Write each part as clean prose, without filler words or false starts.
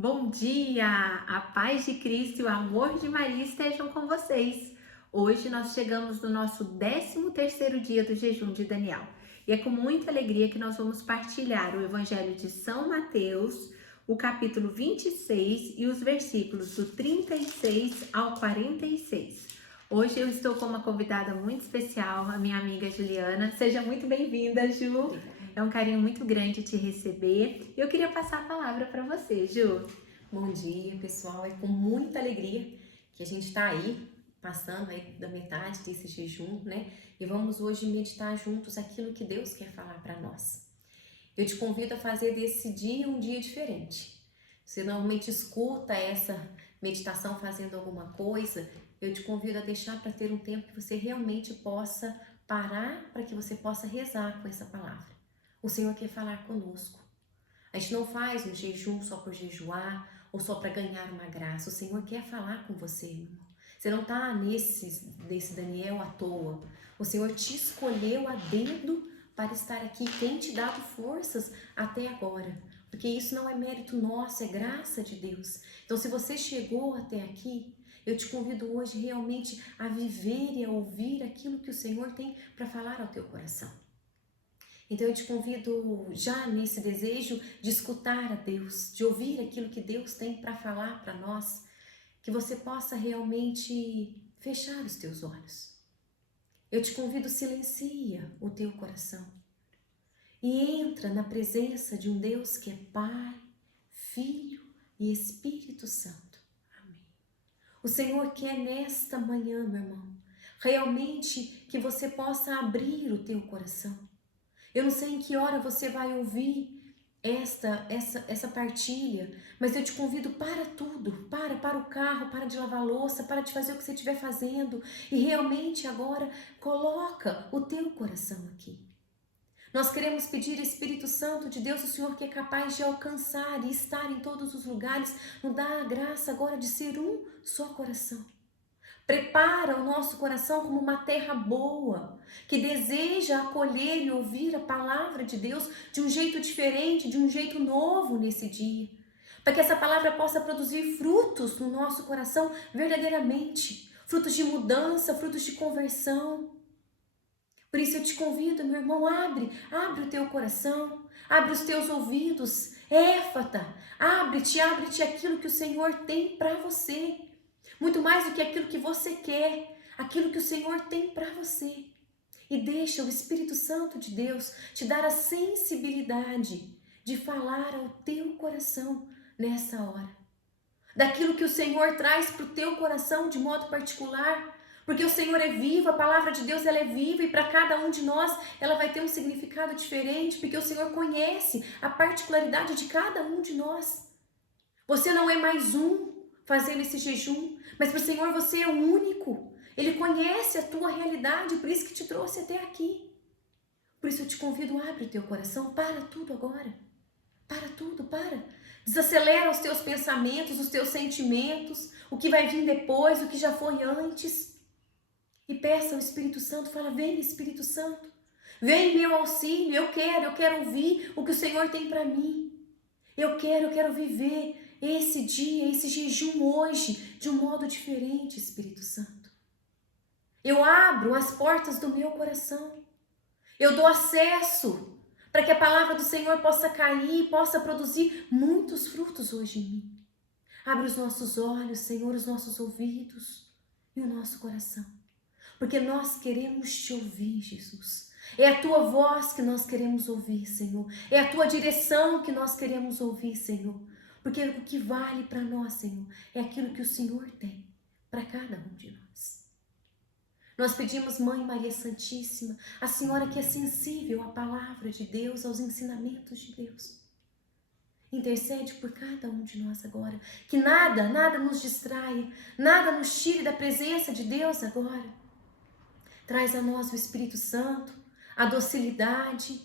Bom dia! A paz de Cristo e o amor de Maria estejam com vocês. Hoje nós chegamos no nosso 13º dia do jejum de Daniel. E é com muita alegria que nós vamos partilhar o Evangelho de São Mateus, o capítulo 26 e os versículos do 36 ao 46. Hoje eu estou com uma convidada muito especial, a minha amiga Juliana. Seja muito bem-vinda, Ju. É um carinho muito grande te receber. Eu queria passar a palavra para você, Ju. Bom dia, pessoal. É com muita alegria que a gente está aí, passando aí da metade desse jejum, né? E vamos hoje meditar juntos aquilo que Deus quer falar para nós. Eu te convido a fazer desse dia um dia diferente. Você normalmente escuta essa meditação fazendo alguma coisa, eu te convido a deixar para ter um tempo que você realmente possa parar para que você possa rezar com essa palavra. O Senhor quer falar conosco. A gente não faz um jejum só por jejuar ou só para ganhar uma graça. O Senhor quer falar com você, meu irmão. Você não está nesse Daniel à toa. O Senhor te escolheu a dedo para estar aqui. Tem te dado forças até agora. Porque isso não é mérito nosso, é graça de Deus. Então, se você chegou até aqui, eu te convido hoje realmente a viver e a ouvir aquilo que o Senhor tem para falar ao teu coração. Então eu te convido já nesse desejo de escutar a Deus, de ouvir aquilo que Deus tem para falar para nós, que você possa realmente fechar os teus olhos. Eu te convido, silencia o teu coração e entra na presença de um Deus que é Pai, Filho e Espírito Santo. Amém. O Senhor quer nesta manhã, meu irmão, realmente que você possa abrir o teu coração. Eu não sei em que hora você vai ouvir essa partilha, mas eu te convido para tudo, para o carro, para de lavar louça, para de fazer o que você estiver fazendo e realmente agora coloca o teu coração aqui. Nós queremos pedir Espírito Santo de Deus, o Senhor que é capaz de alcançar e estar em todos os lugares, nos dá a graça agora de ser um só coração. Prepara o nosso coração como uma terra boa, que deseja acolher e ouvir a palavra de Deus de um jeito diferente, de um jeito novo nesse dia. Para que essa palavra possa produzir frutos no nosso coração verdadeiramente. Frutos de mudança, frutos de conversão. Por isso eu te convido, meu irmão, abre o teu coração, abre os teus ouvidos, éfata, abre-te aquilo que o Senhor tem para você. Muito mais do que aquilo que você quer, aquilo que o Senhor tem para você. E deixa o Espírito Santo de Deus te dar a sensibilidade de falar ao teu coração nessa hora. Daquilo que o Senhor traz para o teu coração de modo particular. Porque o Senhor é vivo, a palavra de Deus ela é viva e para cada um de nós ela vai ter um significado diferente, porque o Senhor conhece a particularidade de cada um de nós. Você não é mais um fazendo esse jejum, mas para o Senhor você é o único. Ele conhece a tua realidade, por isso que te trouxe até aqui. Por isso eu te convido, abre o teu coração, para tudo agora. Para tudo, para. Desacelera os teus pensamentos, os teus sentimentos, o que vai vir depois, o que já foi antes. E peça ao Espírito Santo, fala, vem Espírito Santo. Vem meu auxílio, eu quero ouvir o que o Senhor tem para mim. Eu quero viver esse dia, esse jejum hoje, de um modo diferente, Espírito Santo. Eu abro as portas do meu coração. Eu dou acesso para que a palavra do Senhor possa cair, possa produzir muitos frutos hoje em mim. Abre os nossos olhos, Senhor, os nossos ouvidos e o nosso coração. Porque nós queremos te ouvir, Jesus. É a tua voz que nós queremos ouvir, Senhor. É a tua direção que nós queremos ouvir, Senhor. Porque o que vale para nós, Senhor, é aquilo que o Senhor tem para cada um de nós. Nós pedimos, Mãe Maria Santíssima, a Senhora que é sensível à palavra de Deus, aos ensinamentos de Deus. Intercede por cada um de nós agora. Que nada nos distraia, nada nos tire da presença de Deus agora. Traz a nós o Espírito Santo, a docilidade,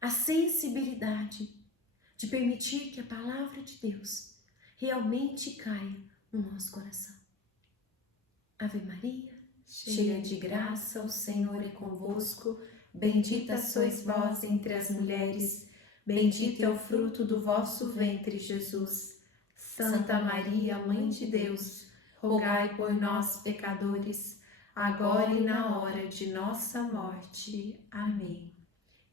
a sensibilidade de permitir que a palavra de Deus realmente caia no nosso coração. Ave Maria, cheia de graça, o Senhor é convosco. Bendita sois vós entre as mulheres, bendito é o fruto do vosso ventre, Jesus. Santa Maria, Mãe de Deus, rogai por nós, pecadores, agora e na hora de nossa morte. Amém.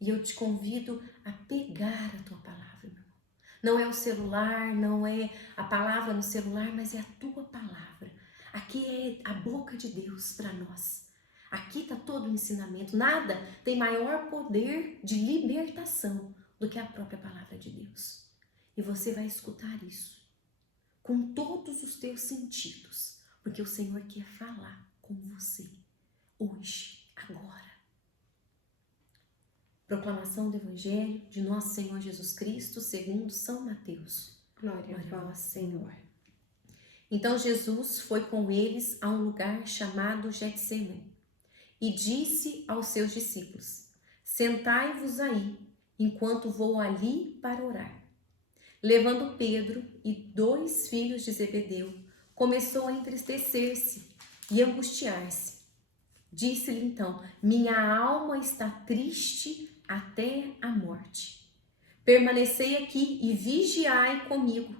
E eu te convido a pegar a tua palavra, meu irmão. Não é o celular, não é a palavra no celular, mas é a tua palavra. Aqui é a boca de Deus para nós. Aqui está todo o ensinamento. Nada tem maior poder de libertação do que a própria palavra de Deus. E você vai escutar isso com todos os teus sentidos, porque o Senhor quer falar com você hoje, agora. Proclamação do Evangelho de Nosso Senhor Jesus Cristo segundo São Mateus. Glória a vós, Senhor. Então Jesus foi com eles a um lugar chamado Getsêmani e disse aos seus discípulos: sentai-vos aí, enquanto vou ali para orar. Levando Pedro e 2 filhos de Zebedeu, começou a entristecer-se e angustiar-se. Disse-lhe então: minha alma está triste até a morte. Permanecei aqui e vigiai comigo.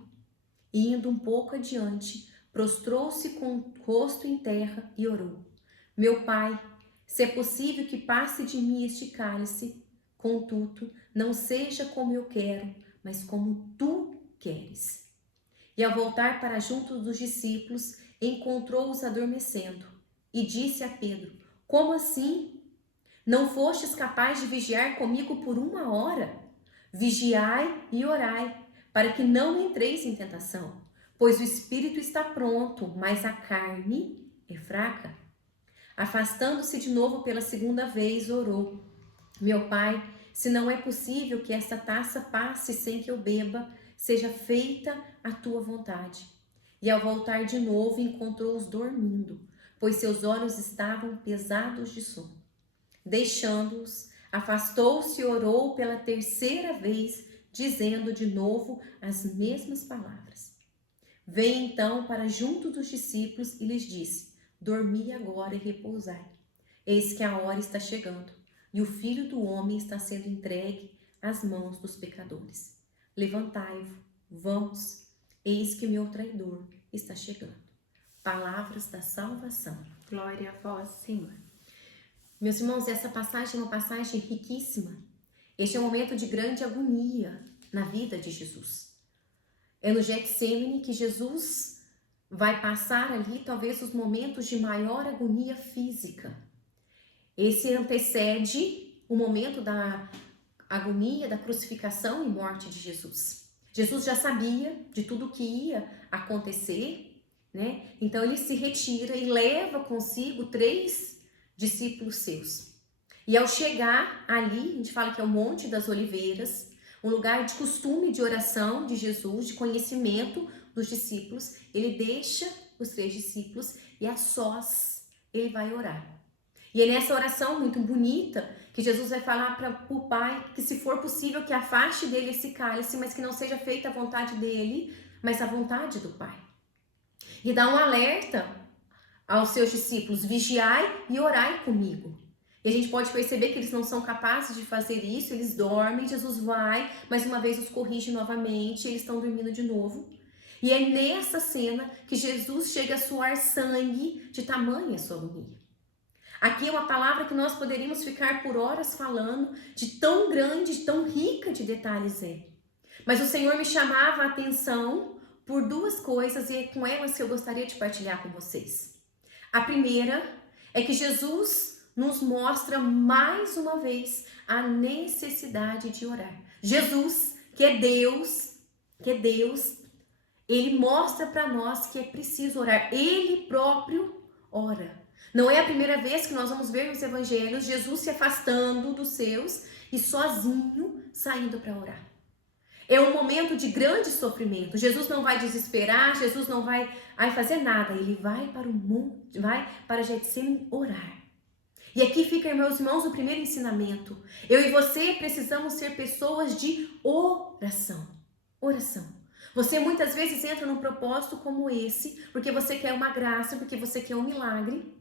E indo um pouco adiante, prostrou-se com o rosto em terra e orou: meu Pai, se é possível que passe de mim este cálice, contudo, não seja como eu quero, mas como tu queres. E ao voltar para junto dos discípulos, encontrou-os adormecendo e disse a Pedro: como assim? Não fostes capaz de vigiar comigo por 1 hora? Vigiai e orai, para que não entreis em tentação, pois o espírito está pronto, mas a carne é fraca. Afastando-se de novo pela 2ª vez, orou: meu Pai, se não é possível que esta taça passe sem que eu beba, seja feita a tua vontade. E ao voltar de novo, encontrou-os dormindo, pois seus olhos estavam pesados de sono. Deixando-os, afastou-se e orou pela 3ª vez, dizendo de novo as mesmas palavras. Veio então para junto dos discípulos e lhes disse: dormi agora e repousai. Eis que a hora está chegando, e o Filho do Homem está sendo entregue às mãos dos pecadores. Levantai-vos, vamos, eis que o meu traidor está chegando. Palavras da salvação. Glória a vós, Senhor. Meus irmãos, essa passagem é uma passagem riquíssima. Este é um momento de grande agonia na vida de Jesus. É no Getsêmani que Jesus vai passar ali talvez os momentos de maior agonia física. Esse antecede o momento da agonia, da crucificação e morte de Jesus. Jesus já sabia de tudo o que ia acontecer, né? Então ele se retira e leva consigo 3 discípulos seus. E ao chegar ali, a gente fala que é o Monte das Oliveiras, um lugar de costume de oração de Jesus, de conhecimento dos discípulos, ele deixa os 3 discípulos e a sós ele vai orar. E é nessa oração muito bonita que Jesus vai falar para o Pai que, se for possível, que afaste dele esse cálice, mas que não seja feita a vontade dele, mas a vontade do Pai. E dá um alerta aos seus discípulos: vigiai e orai comigo. E a gente pode perceber que eles não são capazes de fazer isso, eles dormem, Jesus vai, mais uma vez os corrige novamente, eles estão dormindo de novo. E é nessa cena que Jesus chega a suar sangue de tamanha sua agonia. Aqui é uma palavra que nós poderíamos ficar por horas falando, de tão grande, de tão rica de detalhes é. Mas o Senhor me chamava a atenção por 2 coisas e é com elas que eu gostaria de partilhar com vocês. A primeira é que Jesus nos mostra mais uma vez a necessidade de orar. Jesus, que é Deus, ele mostra para nós que é preciso orar. Ele próprio ora. Não é a primeira vez que nós vamos ver nos evangelhos Jesus se afastando dos seus e sozinho saindo para orar. É um momento de grande sofrimento. Jesus não vai desesperar, Jesus não vai fazer nada. Ele vai para o monte, vai para Getsêmani orar. E aqui fica, meus irmãos, o primeiro ensinamento. Eu e você precisamos ser pessoas de oração. Oração. Você muitas vezes entra num propósito como esse, porque você quer uma graça, porque você quer um milagre.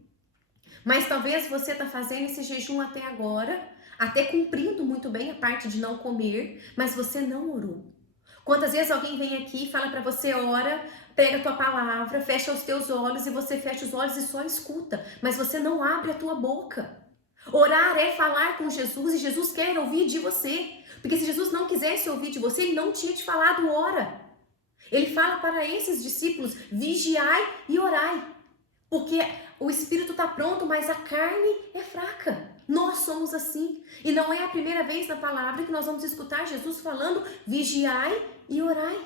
Mas talvez você está fazendo esse jejum até agora, até cumprindo muito bem a parte de não comer, mas você não orou. Quantas vezes alguém vem aqui e fala para você, ora, pega a tua palavra, fecha os teus olhos e você fecha os olhos e só escuta, mas você não abre a tua boca. Orar é falar com Jesus e Jesus quer ouvir de você. Porque se Jesus não quisesse ouvir de você, ele não tinha te falado ora. Ele fala para esses discípulos, vigiai e orai. Porque o espírito está pronto, mas a carne é fraca. Nós somos assim. E não é a primeira vez na palavra que nós vamos escutar Jesus falando, vigiai e orai.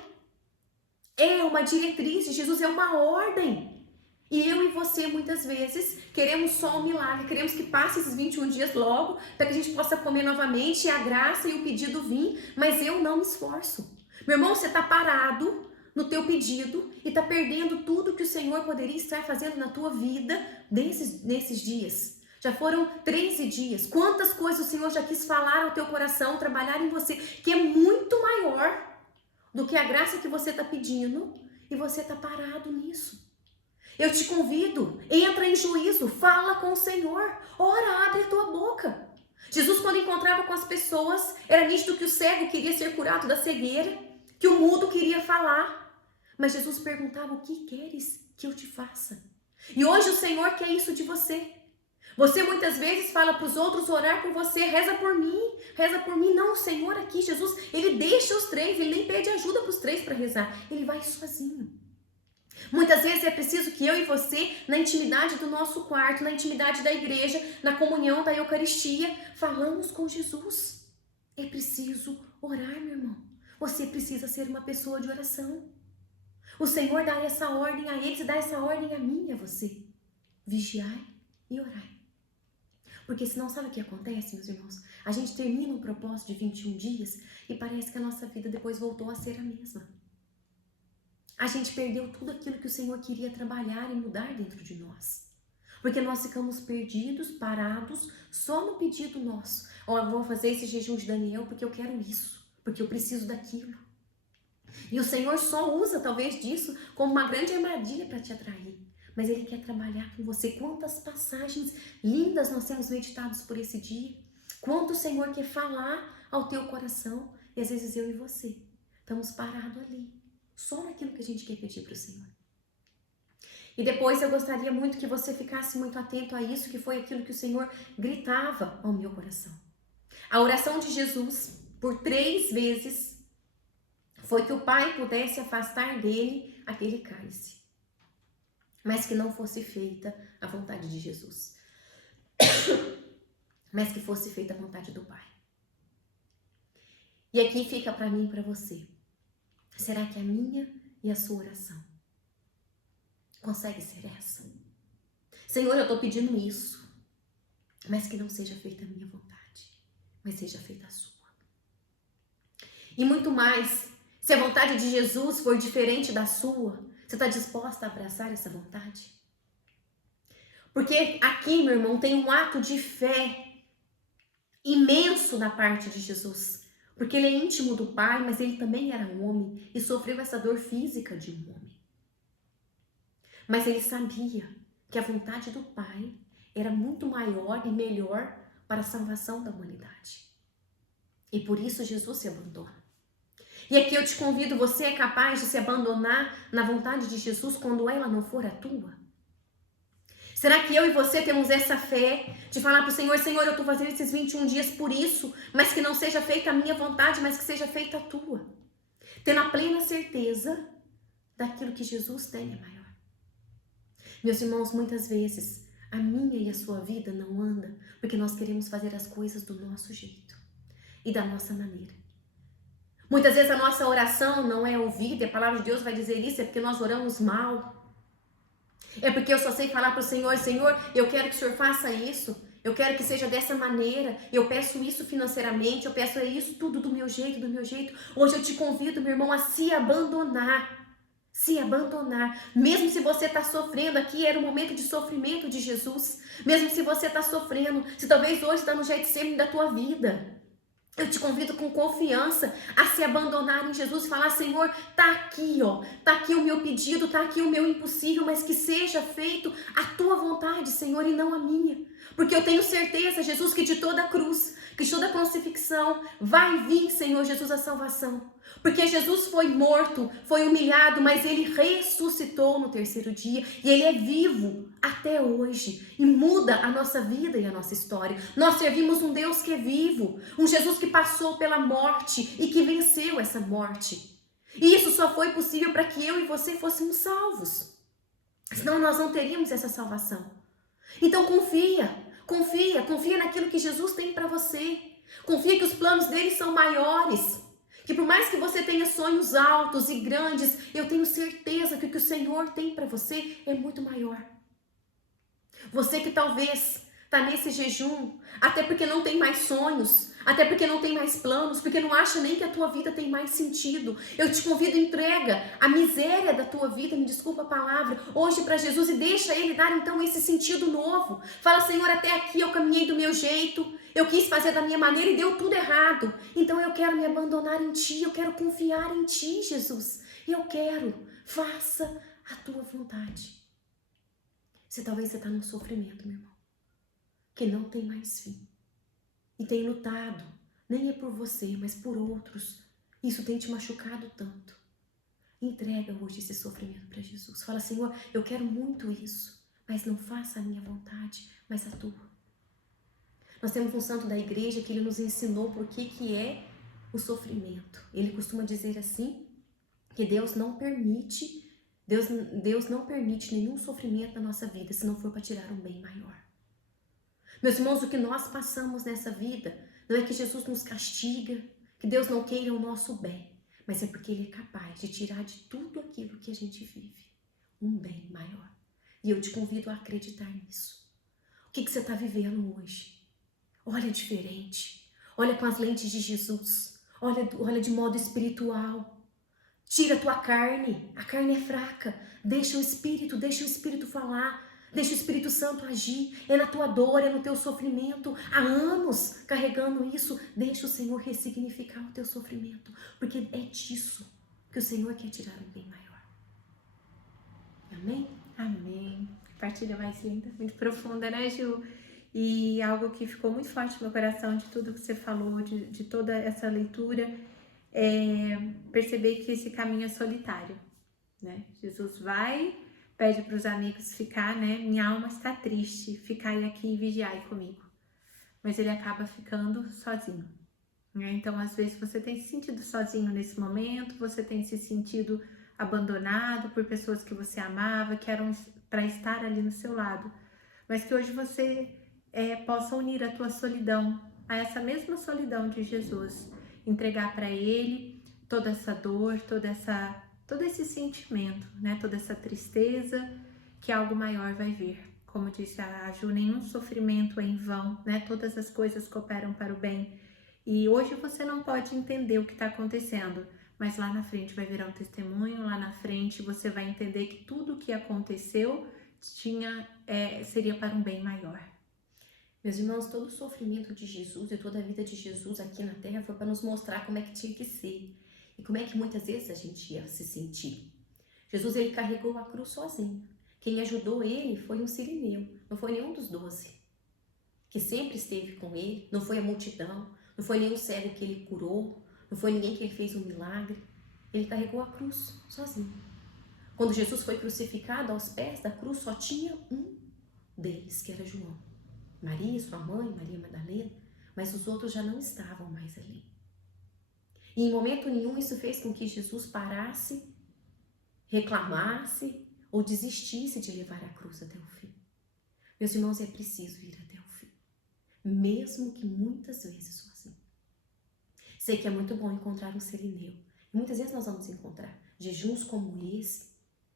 É uma diretriz de Jesus, é uma ordem. E eu e você, muitas vezes, queremos só um milagre, queremos que passe esses 21 dias logo, para que a gente possa comer novamente, e a graça e o pedido vir, mas eu não me esforço. Meu irmão, você está parado no teu pedido e está perdendo tudo que o Senhor poderia estar fazendo na tua vida nesses dias. Já foram 13 dias. Quantas coisas o Senhor já quis falar ao teu coração, trabalhar em você, que é muito maior do que a graça que você está pedindo, e você está parado nisso. Eu te convido, entra em juízo, fala com o Senhor, ora, abre a tua boca. Jesus, quando encontrava com as pessoas, era nítido que o cego queria ser curado da cegueira, que o mudo queria falar. Mas Jesus perguntava, o que queres que eu te faça? E hoje o Senhor quer isso de você. Você muitas vezes fala para os outros orar por você, reza por mim, reza por mim. Não, o Senhor aqui, Jesus, ele deixa os três, ele nem pede ajuda para os três para rezar, ele vai sozinho. Muitas vezes é preciso que eu e você, na intimidade do nosso quarto, na intimidade da igreja, na comunhão da Eucaristia, falamos com Jesus. É preciso orar, meu irmão. Você precisa ser uma pessoa de oração. O Senhor dá essa ordem a eles e dá essa ordem a mim e a você. Vigiai e orai. Porque senão, sabe o que acontece, meus irmãos? A gente termina um propósito de 21 dias e parece que a nossa vida depois voltou a ser a mesma. A gente perdeu tudo aquilo que o Senhor queria trabalhar e mudar dentro de nós. Porque nós ficamos perdidos, parados, só no pedido nosso. Eu vou fazer esse jejum de Daniel porque eu quero isso, porque eu preciso daquilo. E o Senhor só usa talvez disso como uma grande armadilha para te atrair. Mas Ele quer trabalhar com você. Quantas passagens lindas nós temos meditados por esse dia. Quanto o Senhor quer falar ao teu coração. E às vezes eu e você estamos parados ali. Só naquilo que a gente quer pedir para o Senhor. E depois eu gostaria muito que você ficasse muito atento a isso, que foi aquilo que o Senhor gritava ao meu coração. A oração de Jesus, por 3 vezes, foi que o Pai pudesse afastar dele aquele cálice. Mas que não fosse feita a vontade de Jesus. Mas que fosse feita a vontade do Pai. E aqui fica para mim e para você. Será que a minha e a sua oração consegue ser essa? Senhor, eu estou pedindo isso, mas que não seja feita a minha vontade, mas seja feita a sua. E muito mais, se a vontade de Jesus for diferente da sua, você está disposta a abraçar essa vontade? Porque aqui, meu irmão, tem um ato de fé imenso da parte de Jesus. Porque ele é íntimo do Pai, mas ele também era um homem e sofreu essa dor física de um homem. Mas ele sabia que a vontade do Pai era muito maior e melhor para a salvação da humanidade. E por isso Jesus se abandona. E aqui eu te convido, você é capaz de se abandonar na vontade de Jesus quando ela não for a tua? Será que eu e você temos essa fé de falar para o Senhor, Senhor, eu estou fazendo esses 21 dias por isso, mas que não seja feita a minha vontade, mas que seja feita a tua. Tendo a plena certeza daquilo que Jesus tem é maior. Meus irmãos, muitas vezes a minha e a sua vida não anda porque nós queremos fazer as coisas do nosso jeito e da nossa maneira. Muitas vezes a nossa oração não é ouvida, e a palavra de Deus vai dizer isso, é porque nós oramos mal. É porque eu só sei falar para o Senhor, Senhor, eu quero que o Senhor faça isso, eu quero que seja dessa maneira, eu peço isso financeiramente, eu peço isso tudo do meu jeito, do meu jeito. Hoje eu te convido, meu irmão, a se abandonar, mesmo se você está sofrendo, aqui era o momento de sofrimento de Jesus, mesmo se você está sofrendo, se talvez hoje está no Getsemane da tua vida, eu te convido com confiança a se abandonar em Jesus e falar, Senhor, tá aqui, ó, tá aqui o meu pedido, tá aqui o meu impossível, mas que seja feito a tua vontade, Senhor, e não a minha. Porque eu tenho certeza, Jesus, que de toda a cruz, que de toda a crucifixão vai vir, Senhor Jesus, a salvação. Porque Jesus foi morto, foi humilhado, mas ele ressuscitou no terceiro dia e ele é vivo até hoje e muda a nossa vida e a nossa história. Nós servimos um Deus que é vivo, um Jesus que passou pela morte e que venceu essa morte. E isso só foi possível para que eu e você fôssemos salvos. Senão nós não teríamos essa salvação. Então confia naquilo que Jesus tem para você. Confia que os planos dele são maiores. Que por mais que você tenha sonhos altos e grandes, eu tenho certeza que o que o Senhor tem para você é muito maior. Você que talvez está nesse jejum, até porque não tem mais sonhos, até porque não tem mais planos, porque não acha nem que a tua vida tem mais sentido. Eu te convido, entrega a miséria da tua vida, me desculpa a palavra, hoje para Jesus e deixa Ele dar então esse sentido novo. Fala, Senhor, até aqui eu caminhei do meu jeito, eu quis fazer da minha maneira e deu tudo errado. Então eu quero me abandonar em Ti, eu quero confiar em Ti, Jesus. Eu quero, faça a Tua vontade. Talvez você está num sofrimento, meu irmão, que não tem mais fim. E tem lutado, nem é por você, mas por outros. Isso tem te machucado tanto. Entrega hoje esse sofrimento para Jesus. Fala, Senhor, eu quero muito isso, mas não faça a minha vontade, mas a tua. Nós temos um santo da igreja que ele nos ensinou por que é o sofrimento. Ele costuma dizer assim, que Deus não permite nenhum sofrimento na nossa vida, se não for para tirar um bem maior. Meus irmãos, o que nós passamos nessa vida não é que Jesus nos castiga, que Deus não queira o nosso bem, mas é porque Ele é capaz de tirar de tudo aquilo que a gente vive um bem maior. E eu te convido a acreditar nisso. O que você está vivendo hoje? Olha diferente, olha com as lentes de Jesus, olha de modo espiritual. Tira a tua carne, a carne é fraca, deixa o Espírito falar. Deixa o Espírito Santo agir, é na tua dor, é no teu sofrimento, há anos carregando isso, deixa o Senhor ressignificar o teu sofrimento, porque é disso que o Senhor quer tirar um bem maior. Amém? Amém. Partilha mais linda, muito profunda, né, Ju? E algo que ficou muito forte no meu coração de tudo que você falou, de toda essa leitura, é perceber que esse caminho é solitário, né? Jesus vai, pede para os amigos ficar, né? Minha alma está triste, ficai aqui e vigiai comigo. Mas ele acaba ficando sozinho, né? Então, às vezes, você tem se sentido sozinho nesse momento, você tem se sentido abandonado por pessoas que você amava, que eram para estar ali no seu lado. Mas que hoje você possa unir a tua solidão a essa mesma solidão de Jesus. Entregar para Ele toda essa dor, todo esse sentimento, né? Toda essa tristeza, que algo maior vai vir. Como disse a Ju, nenhum sofrimento é em vão, né? Todas as coisas cooperam para o bem. E hoje você não pode entender o que está acontecendo, mas lá na frente vai virar um testemunho, lá na frente você vai entender que tudo o que aconteceu seria para um bem maior. Meus irmãos, todo o sofrimento de Jesus e toda a vida de Jesus aqui na Terra foi para nos mostrar como é que tinha que ser e como é que muitas vezes a gente ia se sentir. Jesus, ele carregou a cruz sozinho. Quem ajudou ele foi um sirineu, não foi nenhum dos 12, que sempre esteve com ele, não foi a multidão, não foi nenhum cego que ele curou, não foi ninguém que ele fez um milagre. Ele carregou a cruz sozinho. Quando Jesus foi crucificado, aos pés da cruz só tinha um deles, que era João. Maria, sua mãe, Maria Madalena, mas os outros já não estavam mais ali. E em momento nenhum isso fez com que Jesus parasse, reclamasse ou desistisse de levar a cruz até o fim. Meus irmãos, é preciso ir até o fim, mesmo que muitas vezes sozinho. Sei que é muito bom encontrar um sirineu. Muitas vezes nós vamos encontrar jejuns como esse,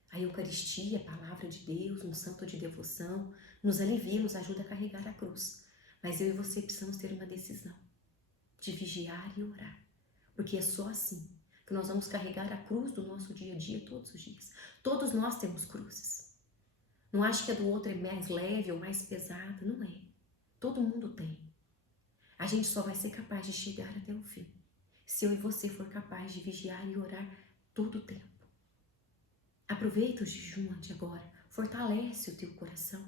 a Eucaristia, a Palavra de Deus, um santo de devoção, nos alivia, nos ajuda a carregar a cruz. Mas eu e você precisamos ter uma decisão de vigiar e orar. Porque é só assim que nós vamos carregar a cruz do nosso dia a dia todos os dias. Todos nós temos cruzes. Não acho que a do outro é mais leve ou mais pesada, não é. Todo mundo tem. A gente só vai ser capaz de chegar até o fim se eu e você for capaz de vigiar e orar todo o tempo. Aproveita o jejum de agora, fortalece o teu coração.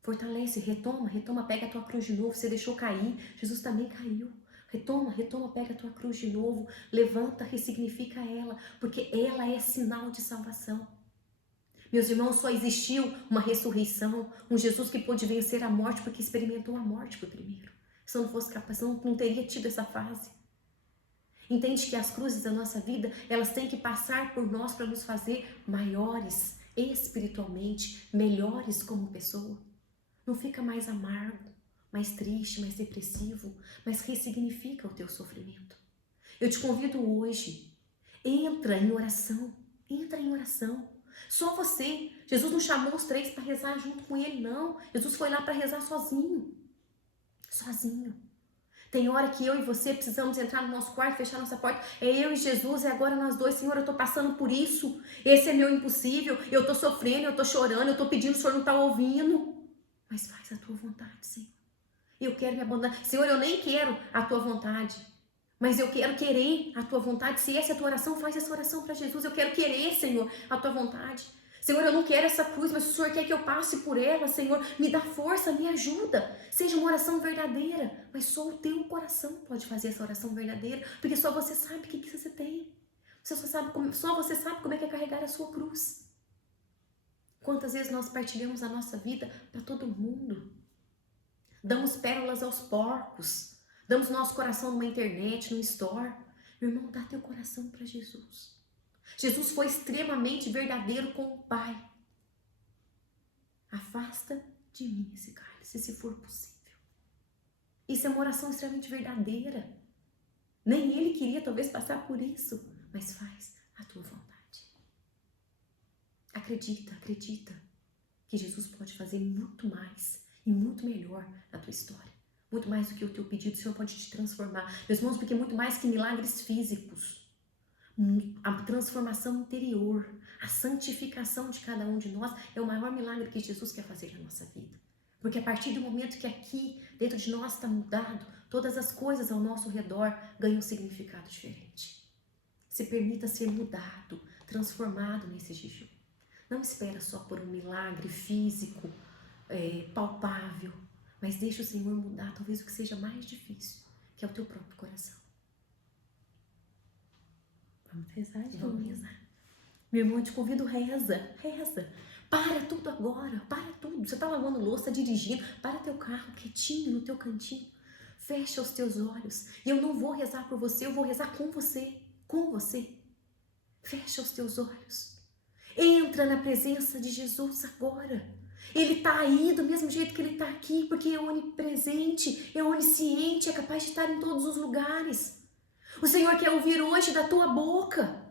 Fortalece, retoma, pega a tua cruz de novo, você deixou cair, Jesus também caiu. Retoma, pega a tua cruz de novo, levanta, ressignifica ela, porque ela é sinal de salvação. Meus irmãos, só existiu uma ressurreição, um Jesus que pôde vencer a morte porque experimentou a morte por primeiro. Se eu não fosse capaz, não teria tido essa fase. Entende que as cruzes da nossa vida, elas têm que passar por nós para nos fazer maiores espiritualmente, melhores como pessoa. Não fica mais amargo, mais triste, mais depressivo, mas ressignifica o teu sofrimento. Eu te convido hoje, entra em oração. Só você. Jesus não chamou os 3 para rezar junto com ele, não. Jesus foi lá para rezar sozinho. Tem hora que eu e você precisamos entrar no nosso quarto, fechar nossa porta. É eu e Jesus, e agora nós dois. Senhor, eu tô passando por isso. Esse é meu impossível. Eu tô sofrendo, eu tô chorando, eu tô pedindo, o Senhor não tá ouvindo. Mas faz a tua vontade, Senhor. Eu quero me abandonar. Senhor, eu nem quero a tua vontade, mas eu quero querer a tua vontade. Se essa é a tua oração, faz essa oração para Jesus. Eu quero querer, Senhor, a tua vontade. Senhor, eu não quero essa cruz, mas o Senhor quer que eu passe por ela. Senhor, me dá força, me ajuda. Seja uma oração verdadeira, mas só o teu coração pode fazer essa oração verdadeira, porque só você sabe o que você tem. Só você sabe como é que é carregar a sua cruz. Quantas vezes nós partilhamos a nossa vida para todo mundo? Damos pérolas aos porcos. Damos nosso coração numa internet, num store. Meu irmão, dá teu coração para Jesus. Jesus foi extremamente verdadeiro com o Pai. Afasta de mim esse cálice, se for possível. Isso é uma oração extremamente verdadeira. Nem ele queria talvez passar por isso, mas faz a tua vontade. Acredita que Jesus pode fazer muito mais e muito melhor na tua história. Muito mais do que o teu pedido, o Senhor pode te transformar. Meus irmãos, porque muito mais que milagres físicos, a transformação interior, a santificação de cada um de nós é o maior milagre que Jesus quer fazer na nossa vida. Porque a partir do momento que aqui dentro de nós está mudado, todas as coisas ao nosso redor ganham um significado diferente. Se permita ser mudado, transformado nesse jejum. Não espera só por um milagre físico, palpável, mas deixa o Senhor mudar talvez o que seja mais difícil, que é o teu próprio coração. Vamos rezar, gente. Vamos rezar. Meu irmão, eu te convido, reza. Para tudo agora, para tudo. Você está lavando louça, dirigindo, para teu carro quietinho no teu cantinho. Fecha os teus olhos. E eu não vou rezar por você, eu vou rezar com você. Fecha os teus olhos. Entra na presença de Jesus agora. Ele está aí do mesmo jeito que ele está aqui, porque é onipresente, é onisciente, é capaz de estar em todos os lugares. O Senhor quer ouvir hoje da tua boca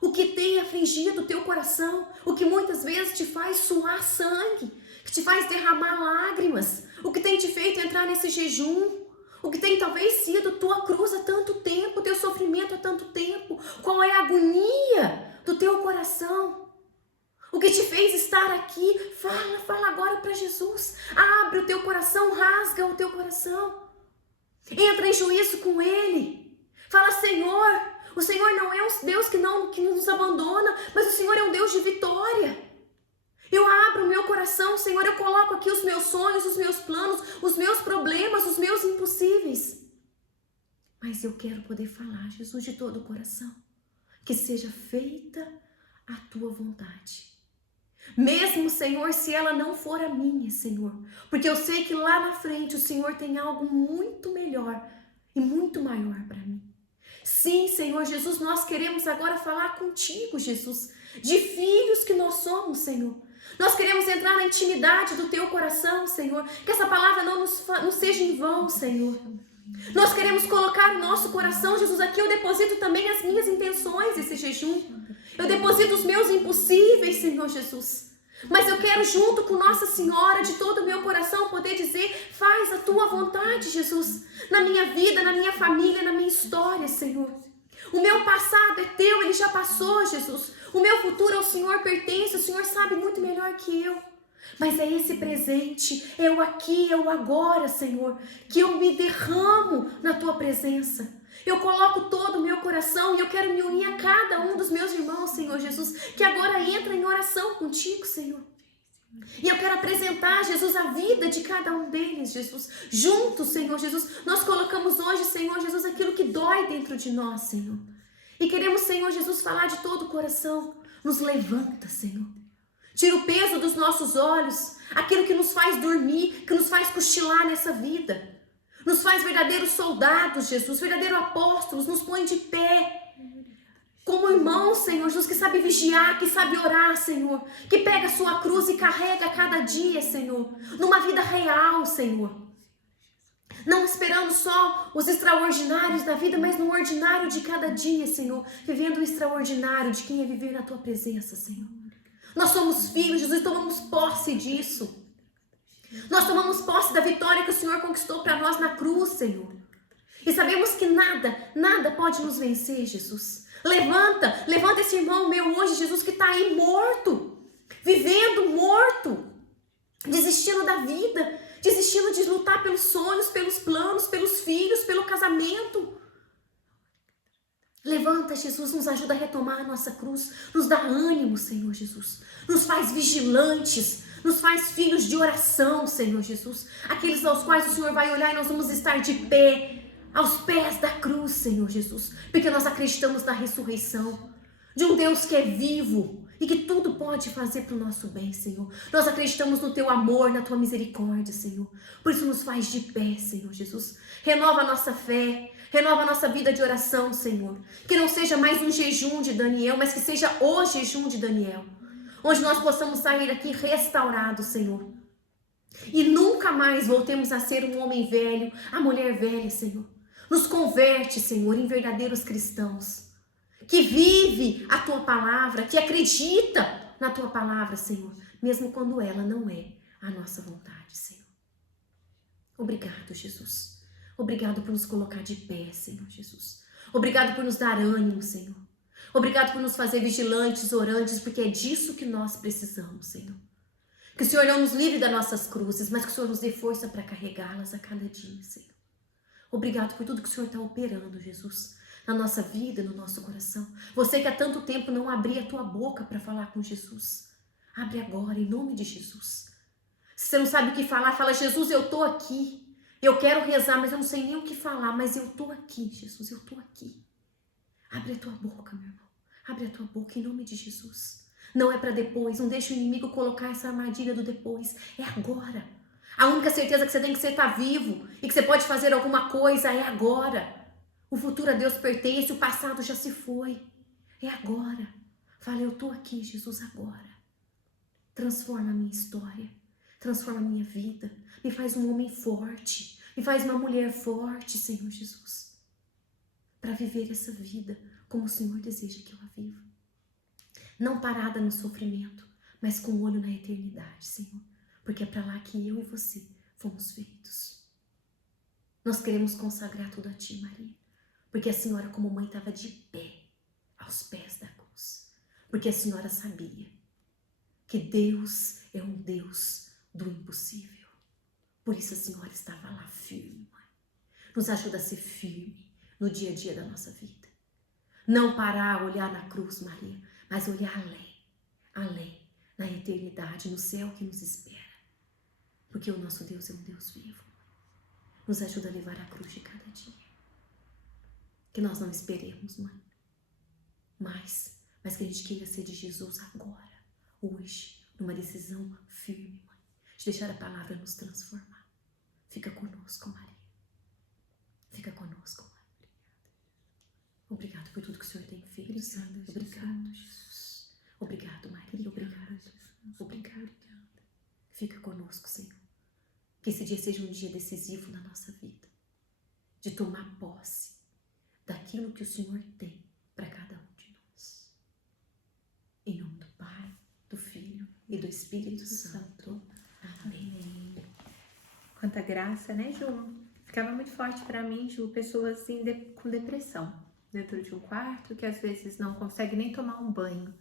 o que tem afligido o teu coração, o que muitas vezes te faz suar sangue, que te faz derramar lágrimas, o que tem te feito entrar nesse jejum, o que tem talvez sido tua cruz há tanto tempo, teu sofrimento há tanto tempo, qual é a agonia do teu coração, o que te fez estar aqui. Fala agora para Jesus, abre o teu coração, rasga o teu coração, entra em juízo com Ele. Fala, Senhor, o Senhor não é um Deus que nos abandona, mas o Senhor é um Deus de vitória. Eu abro o meu coração, Senhor, eu coloco aqui os meus sonhos, os meus planos, os meus problemas, os meus impossíveis. Mas eu quero poder falar, Jesus, de todo o coração, que seja feita a tua vontade. Mesmo, Senhor, se ela não for a minha, Senhor, porque eu sei que lá na frente o Senhor tem algo muito melhor e muito maior para mim. Sim, Senhor Jesus, nós queremos agora falar contigo, Jesus, de filhos que nós somos, Senhor. Nós queremos entrar na intimidade do teu coração, Senhor, que essa palavra não seja em vão, Senhor. Nós queremos colocar no nosso coração, Jesus, aqui eu deposito também as minhas intenções, esse jejum. Eu deposito os meus impossíveis, Senhor Jesus. Mas eu quero, junto com Nossa Senhora, de todo o meu coração, poder dizer, faz a tua vontade, Jesus, na minha vida, na minha família, na minha história, Senhor. O meu passado é teu, ele já passou, Jesus. O meu futuro ao Senhor pertence, o Senhor sabe muito melhor que eu. Mas é esse presente, é o aqui, é o agora, Senhor, que eu me derramo na tua presença. Eu coloco todo o meu coração e eu quero me unir a cada um dos meus irmãos, Senhor Jesus, que agora entra em oração contigo, Senhor. E eu quero apresentar, Jesus, a vida de cada um deles, Jesus. Juntos, Senhor Jesus, nós colocamos hoje, Senhor Jesus, aquilo que dói dentro de nós, Senhor. E queremos, Senhor Jesus, falar de todo o coração. Nos levanta, Senhor. Tira o peso dos nossos olhos, aquilo que nos faz dormir, que nos faz cochilar nessa vida. Nos faz verdadeiros soldados, Jesus, verdadeiros apóstolos, nos põe de pé. Como irmãos, Senhor Jesus, que sabe vigiar, que sabe orar, Senhor. Que pega a sua cruz e carrega cada dia, Senhor. Numa vida real, Senhor. Não esperando só os extraordinários da vida, mas no ordinário de cada dia, Senhor. Vivendo o extraordinário de quem é viver na Tua presença, Senhor. Nós somos filhos, Jesus, e tomamos posse disso. Nós tomamos posse da vitória que o Senhor conquistou para nós na cruz, Senhor. E sabemos que nada pode nos vencer, Jesus. Levanta esse irmão meu hoje, Jesus, que está aí morto, vivendo morto, desistindo da vida, desistindo de lutar pelos sonhos, pelos planos, pelos filhos, pelo casamento. Levanta, Jesus, nos ajuda a retomar a nossa cruz, nos dá ânimo, Senhor Jesus, nos faz vigilantes, nos faz filhos de oração, Senhor Jesus, aqueles aos quais o Senhor vai olhar e nós vamos estar de pé, aos pés da cruz, Senhor Jesus, porque nós acreditamos na ressurreição de um Deus que é vivo e que tudo pode fazer para o nosso bem, Senhor. Nós acreditamos no Teu amor, na Tua misericórdia, Senhor. Por isso nos faz de pé, Senhor Jesus. Renova a nossa fé, renova a nossa vida de oração, Senhor. Que não seja mais um jejum de Daniel, mas que seja o jejum de Daniel, onde nós possamos sair daqui restaurados, Senhor. E nunca mais voltemos a ser um homem velho, a mulher velha, Senhor. Nos converte, Senhor, em verdadeiros cristãos, que vive a Tua palavra, que acredita na Tua palavra, Senhor, mesmo quando ela não é a nossa vontade, Senhor. Obrigado, Jesus. Obrigado por nos colocar de pé, Senhor Jesus. Obrigado por nos dar ânimo, Senhor. Obrigado por nos fazer vigilantes, orantes, porque é disso que nós precisamos, Senhor. Que o Senhor não nos livre das nossas cruzes, mas que o Senhor nos dê força para carregá-las a cada dia, Senhor. Obrigado por tudo que o Senhor está operando, Jesus, na nossa vida, no nosso coração. Você que há tanto tempo não abria a tua boca para falar com Jesus, abre agora, em nome de Jesus. Se você não sabe o que falar, fala: Jesus, eu estou aqui. Eu quero rezar, mas eu não sei nem o que falar, mas eu estou aqui, Jesus, eu estou aqui. Abre a tua boca, meu irmão. Abre a tua boca em nome de Jesus. Não é para depois, não deixa o inimigo colocar essa armadilha do depois. É agora. A única certeza que você tem que você está vivo e que você pode fazer alguma coisa é agora. O futuro a Deus pertence, o passado já se foi. É agora. Fala: eu estou aqui, Jesus, agora. Transforma a minha história. Transforma a minha vida. Me faz um homem forte. Me faz uma mulher forte, Senhor Jesus. Para viver essa vida como o Senhor deseja que eu a viva. Não parada no sofrimento, mas com o olho na eternidade, Senhor. Porque é para lá que eu e você fomos feitos. Nós queremos consagrar tudo a Ti, Maria. Porque a Senhora, como mãe, estava de pé, aos pés da cruz. Porque a Senhora sabia que Deus é um Deus do impossível. Por isso a Senhora estava lá firme, Mãe. Nos ajuda a ser firme no dia a dia da nossa vida. Não parar a olhar na cruz, Maria, mas olhar além, na eternidade, no céu que nos espera. Porque o nosso Deus é um Deus vivo. Nos ajuda a levar a cruz de cada dia. Que nós não esperemos, Mãe, mas que a gente queira ser de Jesus agora, hoje, numa decisão firme, Mãe, de deixar a palavra nos transformar. Fica conosco, Maria. Fica conosco, Mãe. Obrigado por tudo que o Senhor tem feito. Obrigado, Jesus. Obrigado, Maria. Obrigado. Fica conosco, Senhor. Que esse dia seja um dia decisivo na nossa vida. De tomar posse daquilo que o Senhor tem para cada um de nós. Em nome do Pai, do Filho e do Espírito Santo. Amém. Quanta graça, né, Ju? Ficava muito forte para mim, Ju, pessoas assim, com depressão, dentro de um quarto, que às vezes não consegue nem tomar um banho,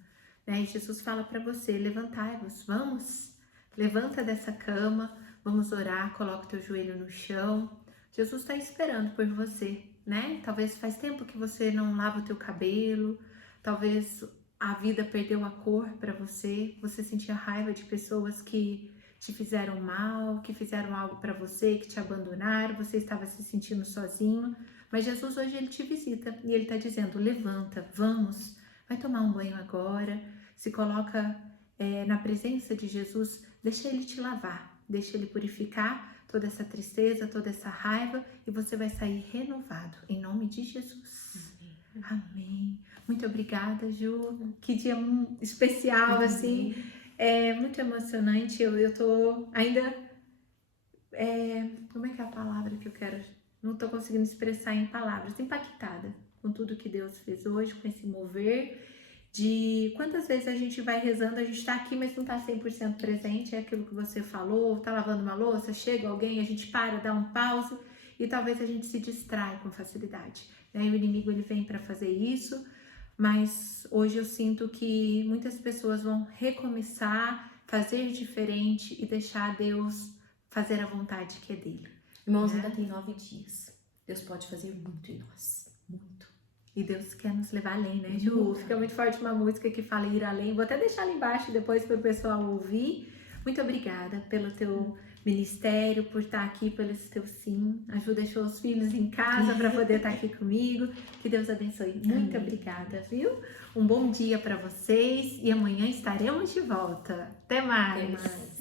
né? E Jesus fala para você: levantai-vos, vamos, levanta dessa cama, vamos orar, coloca o teu joelho no chão. Jesus está esperando por você, né? Talvez faz tempo que você não lava o teu cabelo, talvez a vida perdeu a cor para você, você sentia raiva de pessoas que te fizeram mal, que fizeram algo para você, que te abandonaram, você estava se sentindo sozinho, mas Jesus hoje ele te visita e ele está dizendo: levanta, vamos, vai tomar um banho agora, se coloca na presença de Jesus, deixa ele te lavar, deixa ele purificar toda essa tristeza, toda essa raiva e você vai sair renovado, em nome de Jesus. Amém. Muito obrigada, Ju. Que dia especial, assim. É muito emocionante. Eu tô ainda... como é que é a palavra que eu quero? Não tô conseguindo expressar em palavras. Impactada com tudo que Deus fez hoje, com esse mover. De quantas vezes a gente vai rezando, a gente tá aqui, mas não tá 100% presente. É aquilo que você falou, tá lavando uma louça, chega alguém, a gente para, dá um pause e talvez a gente se distrai com facilidade. O inimigo ele vem para fazer isso, mas hoje eu sinto que muitas pessoas vão recomeçar, fazer diferente e deixar Deus fazer a vontade que é dele. Irmãos, ainda tem 9 dias. Deus pode fazer muito em nós, muito. E Deus quer nos levar além, né, Ju? Fica muito forte uma música que fala ir além. Vou até deixar ali embaixo depois para o pessoal ouvir. Muito obrigada pelo teu ministério, por estar aqui, pelo esse teu sim. A Ju deixou os filhos em casa para poder estar aqui comigo. Que Deus abençoe. Muito obrigada, viu? Um bom dia para vocês e amanhã estaremos de volta. Até mais. Até mais.